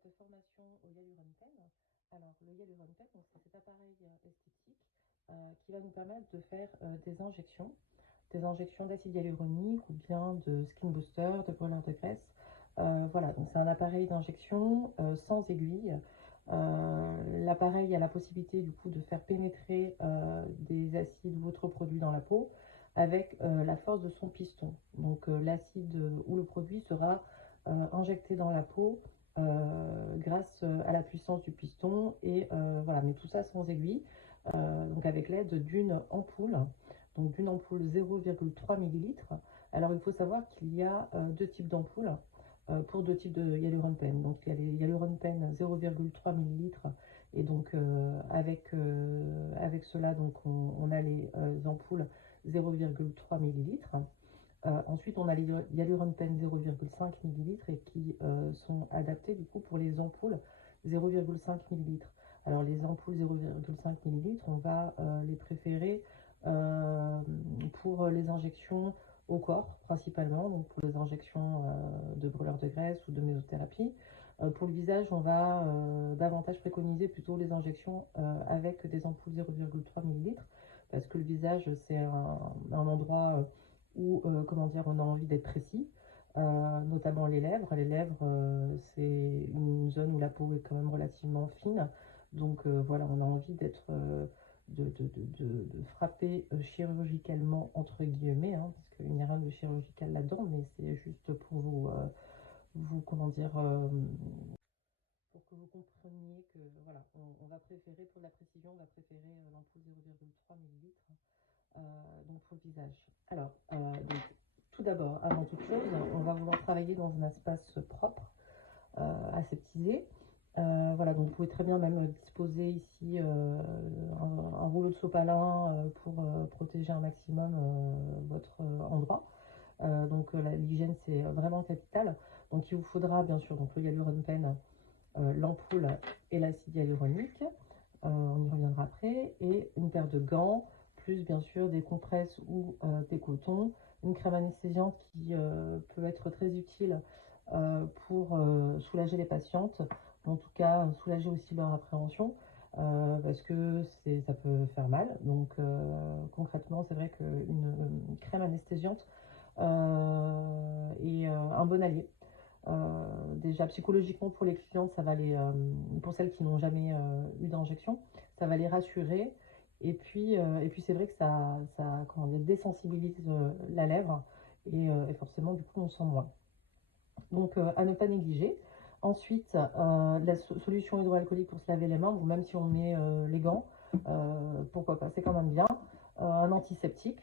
cette formation au Hyaluron Pen. Alors, le Hyaluron Pen, c'est cet appareil esthétique qui va nous permettre de faire des injections d'acide hyaluronique ou bien de skin booster, de brûleur de graisse. Voilà, donc c'est un appareil d'injection sans aiguille. L'appareil a la possibilité du coup de faire pénétrer des acides ou autres produits dans la peau avec la force de son piston. Donc l'acide ou le produit sera injecté dans la peau grâce à la puissance du piston et voilà, mais tout ça sans aiguille, donc avec l'aide d'une ampoule, donc d'une ampoule 0,3 ml. Alors il faut savoir qu'il y a deux types d'ampoules pour deux types de Hyaluron Pen. Donc il y a les Hyaluron Pen 0,3 ml et donc avec cela donc on a les ampoules 0,3 ml. Ensuite, on a les Hyaluron Pen 0,5 ml et qui sont adaptés du coup pour les ampoules 0,5 ml. Alors les ampoules 0,5 ml, on va les préférer pour les injections au corps principalement, donc pour les injections de brûleur de graisse ou de mésothérapie. Pour le visage, on va davantage préconiser plutôt les injections avec des ampoules 0,3 ml parce que le visage, c'est un endroit où comment dire, on a envie d'être précis, notamment les lèvres. Les lèvres, c'est une zone où la peau est quand même relativement fine, donc voilà, on a envie d'être de frapper chirurgicalement entre guillemets, hein, parce qu'il n'y a rien de chirurgical là-dedans, mais c'est juste pour vous comment dire, pour que vous compreniez que voilà, on va préférer pour la précision, on va préférer l'ampoule 0,3 ml. Donc pour le visage. Alors, donc, tout d'abord, avant toute chose, on va vouloir travailler dans un espace propre, aseptisé. Voilà, donc vous pouvez très bien même disposer ici un rouleau de sopalin pour protéger un maximum votre endroit. Donc l'hygiène c'est vraiment capital. Donc il vous faudra bien sûr donc, le Hyaluron Pen, l'ampoule et l'acide hyaluronique. On y reviendra après. Et une paire de gants, plus bien sûr des compresses ou des cotons, une crème anesthésiante qui peut être très utile pour soulager les patientes, en tout cas soulager aussi leur appréhension, parce que ça peut faire mal. Donc concrètement, c'est vrai qu'une crème anesthésiante est un bon allié. Déjà psychologiquement pour les clientes, ça va pour celles qui n'ont jamais eu d'injection, ça va les rassurer. Et puis c'est vrai que ça comment dire, désensibilise la lèvre et forcément du coup on sent moins. Donc à ne pas négliger. Ensuite, la solution hydroalcoolique pour se laver les mains, bon, même si on met les gants, pourquoi pas, c'est quand même bien. Un antiseptique,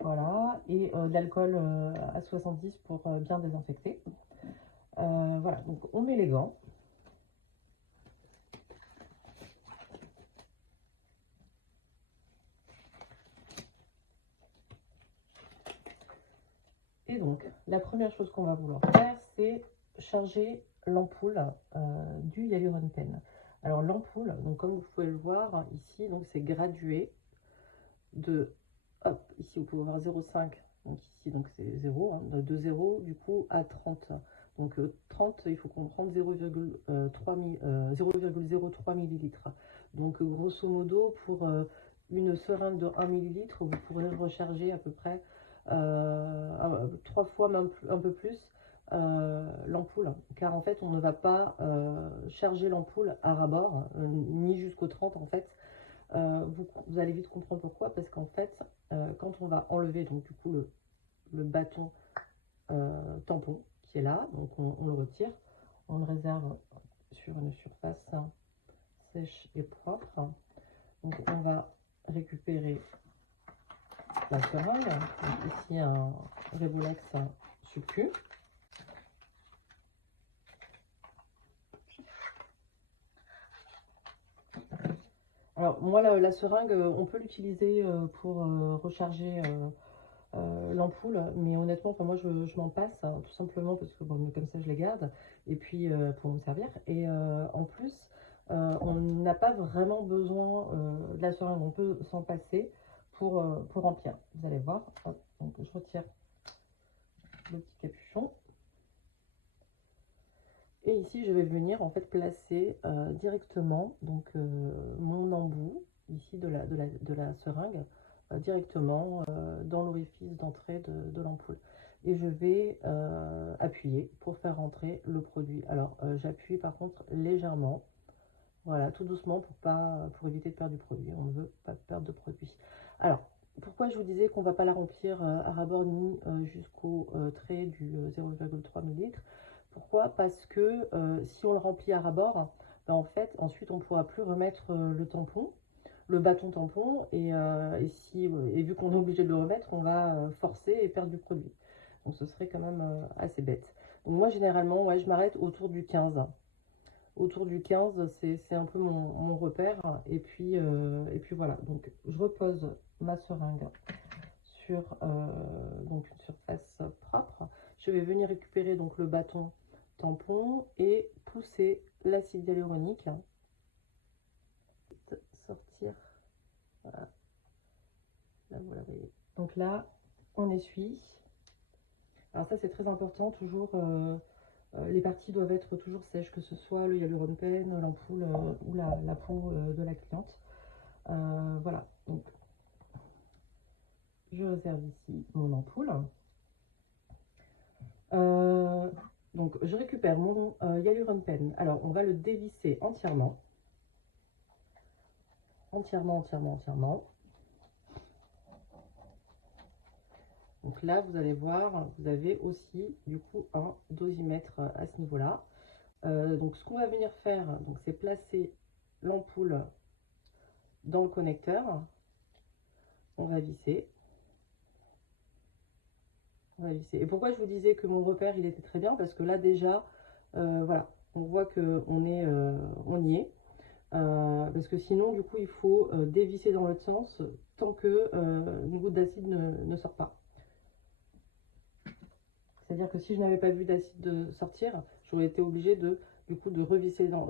voilà, et de l'alcool à 70 pour bien désinfecter. Voilà, donc on met les gants. Et donc, la première chose qu'on va vouloir faire, c'est charger l'ampoule du Hyaluron Pen. Alors l'ampoule, donc comme vous pouvez le voir ici, donc c'est gradué de, hop, ici vous pouvez voir 0,5, donc ici donc c'est 0, hein, de 0 du coup à 30. Donc 30, il faut comprendre 0,03 ml. Donc grosso modo, pour une seringue de 1 ml, vous pourrez recharger à peu près 3 fois, même un peu plus, l'ampoule. Car en fait, on ne va pas charger l'ampoule à ras-bord, ni jusqu'au 30 en fait. Vous allez vite comprendre pourquoi, parce qu'en fait, quand on va enlever donc du coup le bâton tampon qui est là, donc on le retire, on le réserve sur une surface sèche et propre. Donc on va récupérer la seringue, donc ici un Revolex Subcu. Alors moi la seringue, on peut l'utiliser pour recharger l'ampoule, mais honnêtement, moi je m'en passe, hein, tout simplement parce que bon, comme ça je les garde, et puis pour me servir. Et en plus, on n'a pas vraiment besoin de la seringue, on peut s'en passer pour remplir. Vous allez voir, hop, donc je retire le petit capuchon. Et ici, je vais venir en fait placer directement donc, mon embout ici de la seringue directement dans l'orifice d'entrée de l'ampoule. Et je vais appuyer pour faire rentrer le produit. Alors, j'appuie par contre légèrement, voilà, tout doucement pour éviter de perdre du produit. On ne veut pas perdre de produit. Alors, pourquoi je vous disais qu'on ne va pas la remplir à ras-bord ni jusqu'au trait du 0,3 ml? Pourquoi? Parce que si on le remplit à ras-bord, ben en fait, ensuite, on ne pourra plus remettre le tampon, le bâton tampon, et vu qu'on est obligé de le remettre, on va forcer et perdre du produit. Donc, ce serait quand même assez bête. Donc, moi, généralement, ouais, je m'arrête autour du 15. Autour du 15, c'est un peu mon repère. Et puis voilà. Donc, je repose ma seringue sur donc une surface propre. Je vais venir récupérer donc le bâton tampon et pousser l'acide hyaluronique. Sortir. Voilà. Là, vous la voyez. Donc là, on essuie. Alors ça, c'est très important. Toujours, les parties doivent être toujours sèches, que ce soit le hyaluron pen, l'ampoule ou la peau de la cliente. Voilà. Donc, je réserve ici mon ampoule. Donc, je récupère mon hyaluron pen. Alors, on va le dévisser entièrement. Entièrement. Donc là, vous allez voir, vous avez aussi du coup un dosimètre à ce niveau-là. Donc ce qu'on va venir faire, c'est placer l'ampoule dans le connecteur. On va visser. Et pourquoi je vous disais que mon repère, il était très bien? Parce que là déjà, voilà, on voit qu'on on y est. Parce que sinon, du coup, il faut dévisser dans l'autre sens tant que une goutte d'acide ne sort pas. C'est-à-dire que si je n'avais pas vu d'acide sortir, j'aurais été obligée du coup, de revisser dans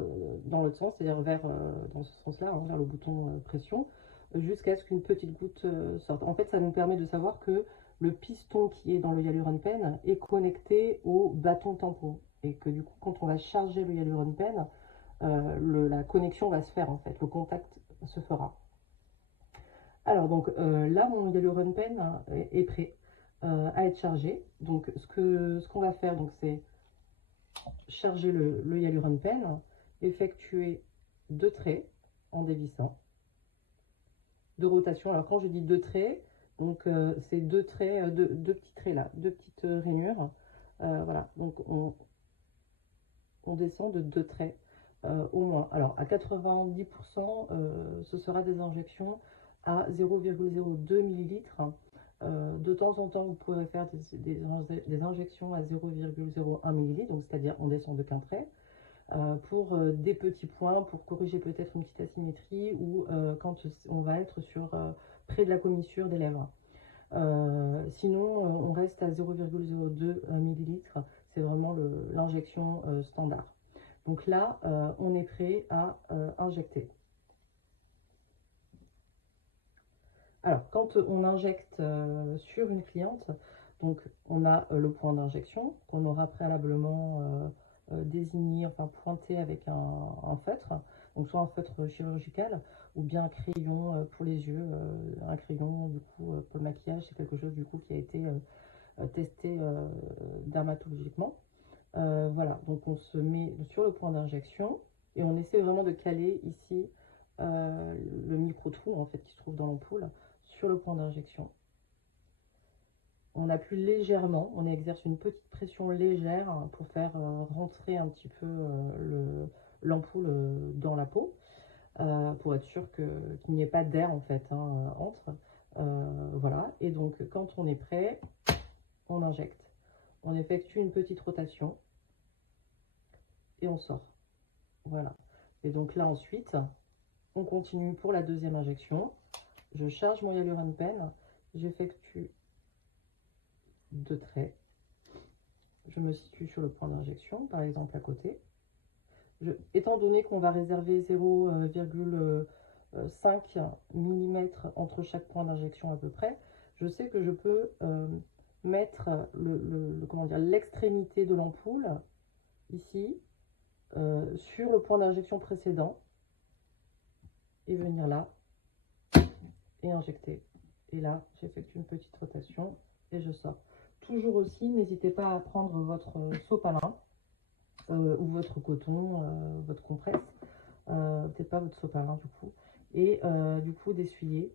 l'autre sens, c'est-à-dire dans ce sens-là, hein, vers le bouton pression, jusqu'à ce qu'une petite goutte sorte. En fait, ça nous permet de savoir que le piston qui est dans le hyaluron pen est connecté au bâton tampon. Et que du coup, quand on va charger le hyaluron pen, la connexion va se faire en fait, le contact se fera. Alors donc là, mon hyaluron pen est prêt à être chargé. Donc ce qu'on va faire, c'est charger le hyaluron pen, effectuer 2 traits en dévissant, 2 rotations. Alors quand je dis 2 traits, donc c'est 2 traits, deux petits traits là, 2 petites rainures. Voilà, donc on descend de 2 traits au moins. Alors à 90%, ce sera des injections à 0,02 ml. De temps en temps, vous pourrez faire des injections à 0,01 ml, donc c'est-à-dire on descend de qu'un trait, pour des petits points, pour corriger peut-être une petite asymétrie, ou quand on va être près de la commissure des lèvres. Sinon, on reste à 0,02 ml, c'est vraiment l'injection standard. Donc là, on est prêt à injecter. Alors, quand on injecte sur une cliente, donc on a le point d'injection qu'on aura préalablement désigné, enfin pointé avec un feutre, donc soit un feutre chirurgical ou bien un crayon pour les yeux, un crayon du coup pour le maquillage, c'est quelque chose du coup qui a été testé dermatologiquement. Voilà, donc on se met sur le point d'injection et on essaie vraiment de caler ici le micro-trou en fait qui se trouve dans l'ampoule sur le point d'injection. On appuie légèrement, on exerce une petite pression légère pour faire rentrer un petit peu l'ampoule dans la peau, pour être sûr qu'il n'y ait pas d'air en fait entre. Voilà, et donc quand on est prêt, on injecte. On effectue une petite rotation et on sort. Voilà. Et donc là ensuite, on continue pour la deuxième injection. Je charge mon hyaluron pen, j'effectue 2 traits. Je me situe sur le point d'injection, par exemple à côté. Étant donné qu'on va réserver 0,5 mm entre chaque point d'injection à peu près, je sais que je peux mettre l'extrémité de l'ampoule ici sur le point d'injection précédent et venir là et injecter. Et là, j'effectue une petite rotation et je sors. Toujours aussi, n'hésitez pas à prendre votre sopalin ou votre coton, votre compresse, peut-être pas votre sopalin du coup, et du coup d'essuyer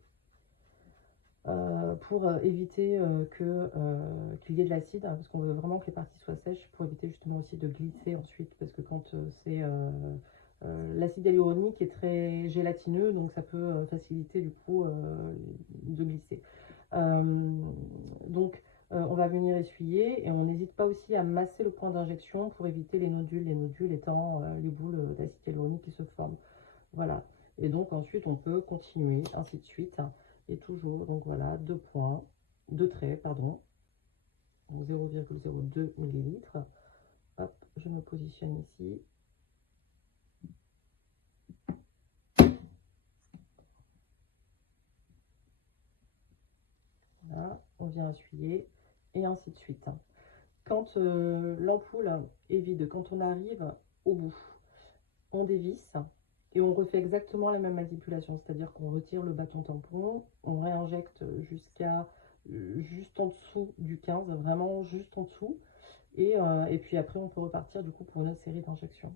pour éviter qu'il y ait de l'acide, hein, parce qu'on veut vraiment que les parties soient sèches pour éviter justement aussi de glisser ensuite, parce que quand c'est l'acide hyaluronique est très gélatineux, donc ça peut faciliter du coup de glisser. Donc on va venir essuyer et on n'hésite pas aussi à masser le point d'injection pour éviter les nodules étant les boules d'acide hyaluronique qui se forment. Voilà. Et donc ensuite on peut continuer, ainsi de suite. Et toujours, donc voilà, 2 traits, pardon. 0,02 millilitres. Hop, je me positionne ici. Voilà, on vient essuyer et ainsi de suite. Quand l'ampoule est vide, quand on arrive au bout, on dévisse et on refait exactement la même manipulation, c'est-à-dire qu'on retire le bâton tampon, on réinjecte jusqu'à juste en dessous du 15, vraiment juste en dessous, et puis après on peut repartir du coup pour une autre série d'injections.